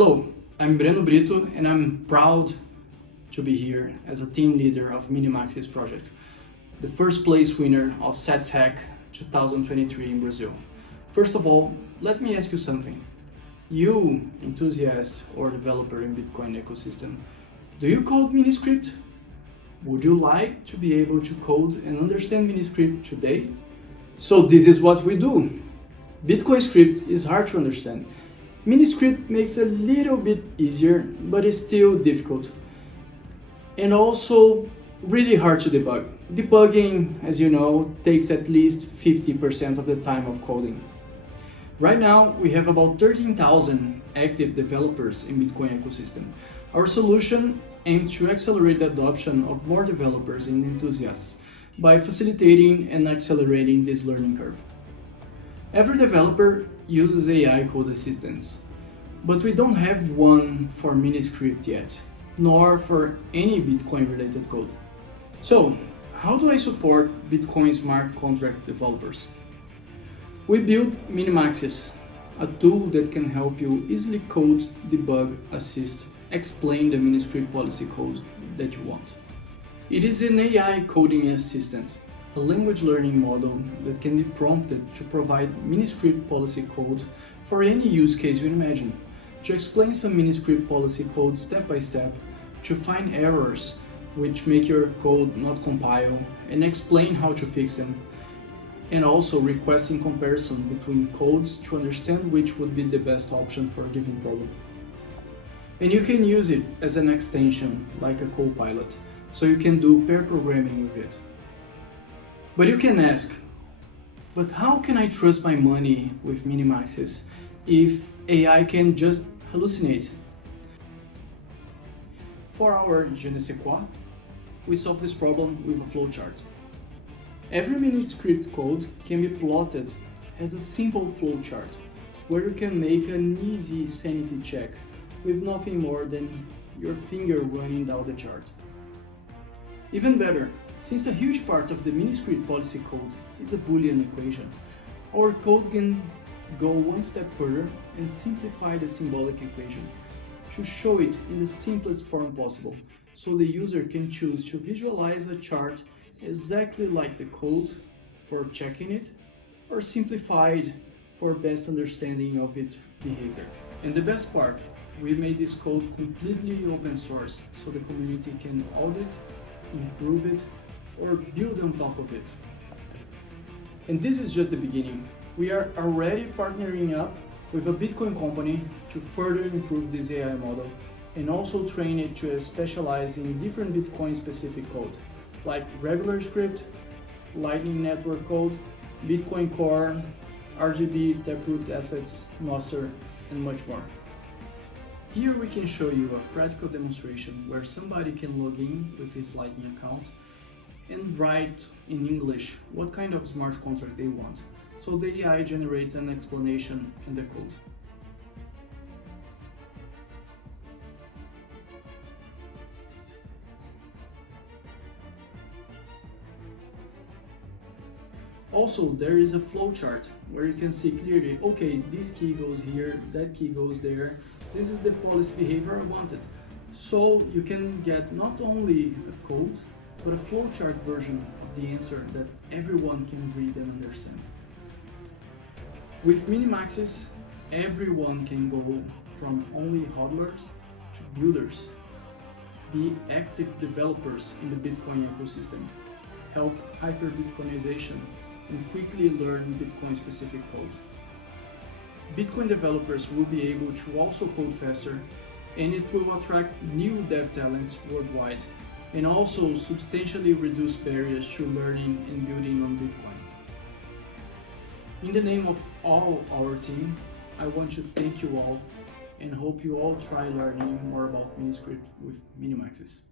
Hello, I'm Breno Brito and I'm proud to be here as a team leader of Minimaxis project, the first place winner of Satshack 2023 in Brazil. First of all, let me ask you something. You, enthusiast or developer in Bitcoin ecosystem, do you code Miniscript? Would you like to be able to code and understand Miniscript today? So this is what we do. Bitcoin script is hard to understand. Miniscript makes it a little bit easier, but it's still difficult. And also really hard to debug. Debugging, as you know, takes at least 50% of the time of coding. Right now, we have about 13,000 active developers in Bitcoin ecosystem. Our solution aims to accelerate the adoption of more developers and enthusiasts by facilitating and accelerating this learning curve. Every developer uses AI code assistants, but we don't have one for Miniscript yet, nor for any Bitcoin-related code. So, how do I support Bitcoin smart contract developers? We built Minimaxis, a tool that can help you easily code, debug, assist, explain the Miniscript policy code that you want. It is an AI coding assistant, a language learning model that can be prompted to provide Miniscript policy code for any use case you imagine, to explain some Miniscript policy code step by step, to find errors which make your code not compile, and explain how to fix them, and also requesting comparison between codes to understand which would be the best option for a given problem. And you can use it as an extension, like a co-pilot, so you can do pair programming with it. But you can ask, but how can I trust my money with Minimaxis if AI can just hallucinate? For our je ne sais quoi, we solve this problem with a flowchart. Every Miniscript code can be plotted as a simple flowchart, where you can make an easy sanity check with nothing more than your finger running down the chart. Even better, since a huge part of the Miniscript policy code is a Boolean equation, our code can go one step further and simplify the symbolic equation to show it in the simplest form possible, so the user can choose to visualize a chart exactly like the code for checking it, or simplified for best understanding of its behavior. And the best part, we made this code completely open source, so the community can audit, improve it, or build on top of it. And this is just the beginning. We are already partnering up with a Bitcoin company to further improve this AI model and also train it to specialize in different Bitcoin specific code, like regular script, Lightning Network code, Bitcoin Core, RGB, Taproot assets, master, and much more. Here we can show you a practical demonstration where somebody can log in with his Lightning account and write in English what kind of smart contract they want. So the AI generates an explanation in the code. Also, there is a flowchart where you can see clearly, okay, this key goes here, that key goes there, this is the policy behavior I wanted. So you can get not only a code, but a flowchart version of the answer that everyone can read and understand. With Minimaxis, everyone can go from only hodlers to builders, be active developers in the Bitcoin ecosystem, help hyper-Bitcoinization, and quickly learn Bitcoin-specific code. Bitcoin developers will be able to also code faster, and it will attract new dev talents worldwide, and also substantially reduce barriers to learning and building on Bitcoin. In the name of all our team, I want to thank you all and hope you all try learning more about Miniscript with Minimaxis.